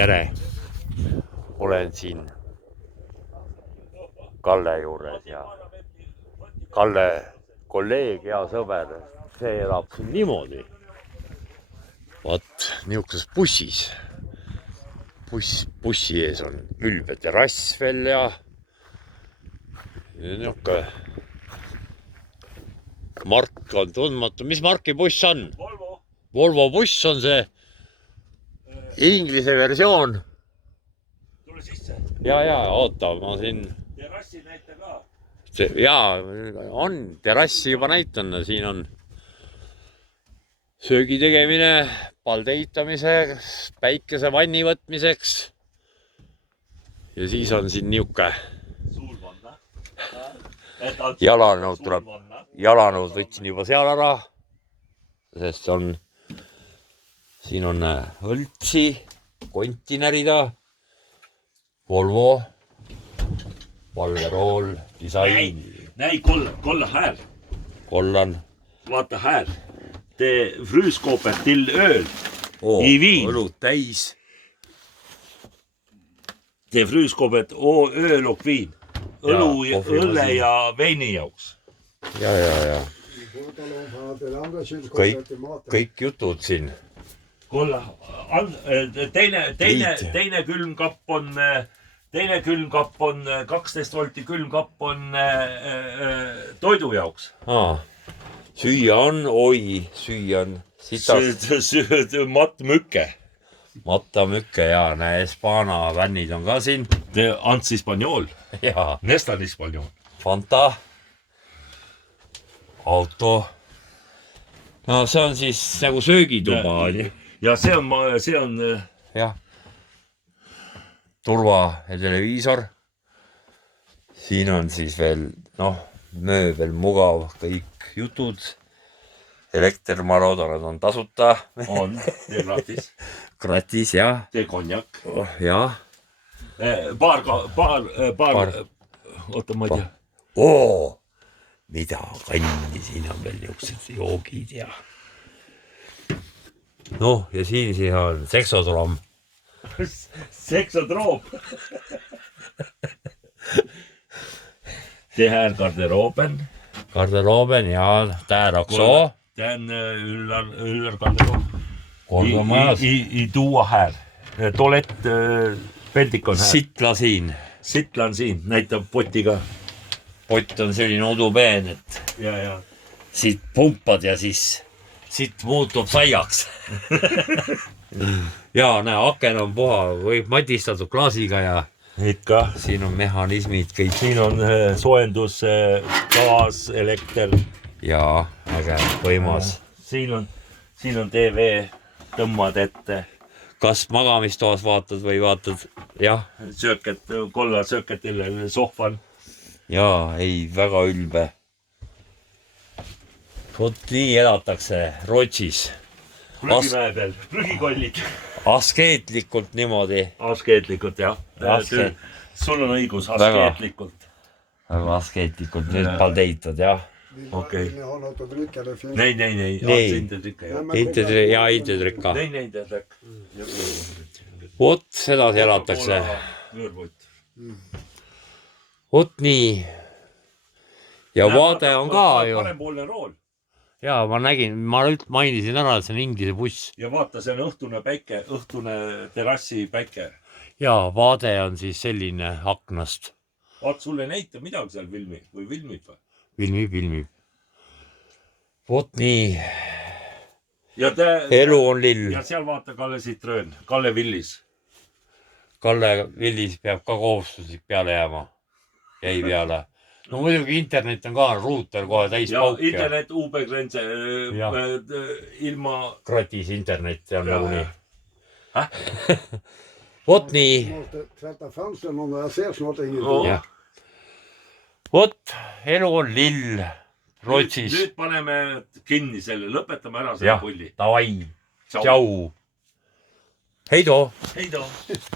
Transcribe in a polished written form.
tere! Olen siin Kalle juures ja Kalle kolleeg, hea sõber, see elab siin niimoodi. Vaat niisuguses bussis. Bussi ees on ülbe terrass veel ja niisugune mark on tundmatu. Mis marki buss on? Volvo buss on see. Inglise versioon. Tule sisse. Ja, oota, ma siin... Terrassi näita ka. Jaa, on. Terrassi juba näitan. Siin on söögi tegemine, palde ehitamiseks, päikese vanni võtmiseks. Ja siis on siin niuke Suulvanna. jalanõud tuleb. Jalanõud võtsin juba seal ära. Sest on... Siin on õltsi, kontinerida, Volvo, Valverool, disain. Näi kolla här. Kollan. Vaata här. Det frysskåpet till öl. I vin. Õlut täis. Det frysskåpet och öl och vin. Õlle ja veini jaoks. Ja. Kõik jutud siin. Kolla, teine külmkapp on 12 volti külmkapp on toidu jaoks. Süüa on, süüa on sitast. Mattmükke. Matamükke ja näe, Espana vännid on ka siin. Ants Hispaniool. Ja. Nestan Hispaniool. Fanta. Auto. No see on siis nagu söögituba. Ja see on jah. Turva ja televiisor. Siin on siis veel, mööbel mugav, kõik jutud. Elekter, ma loodan, et on tasuta. On, tee gratis. Gratis, jah. Tee konjak. Jah. Paar, oota, ma ei tea. Mida kanni, siin on veel niisugused joogid ja... ja siin on seksodroom. Seksodroom. Det här garderoben. Garderoben, ja. Där också. Den yllargarderob. Korvamajas. I toa här. Toalett, peldik on här. Sitla siin. Sitla on siin, näitab potiga. Pott on selline udupeen, et ja. Siit pumpad ja siis siit muutub saiaks. Ja näe, aken on puha, võib matistatud klaasiga ja ikka. Siin on mehhanismid kõik. Siin on soojendus, gaas, elekter. Ja, äge, võimas. Siin on TV, tõmmad ette. Kas magamistoas vaatad või vaatad? Jah. Sööket, kolla sööketile sohvan. Jaa, ei, väga ülbe. Vot nii elatakse Rootsis. Prügimäe peal, prügikollid. Askeetlikult niimoodi. Askeetlikult, jah. Sul on õigus, askeetlikult. Väga askeetlikult, nüüd paldeitad, jah. Okei. Nej. Inte dricka. Nej. Vot, sedasi elatakse. Vot nii. Ja vaade on ka ju. Parempoolne rool. Jaa, ma nägin, ma mainisin ära, et see on Inglise buss. Ja vaata, see on õhtune päike, õhtune terrassi päike. Jaa, vaade on siis selline aknast. Vaat sulle näita midagi seal filmi või filmib või? Filmib. Vot nii. Elu on lill. Ja seal vaata Kalle Citroen, Kalle Villis. Kalle Villis peab ka kohustuslik peale jääma. Jäi peale. No muidugi internet on ka, ruuter kohe täis pauk. Ja internet, UB-grense, ilma... Gratis internet on nagu nii. Vot nii. Vot, elu on lill Rootsis. Nüüd paneme kinni selle, lõpetame ära selle pulli. Davai. Tšau. Heido.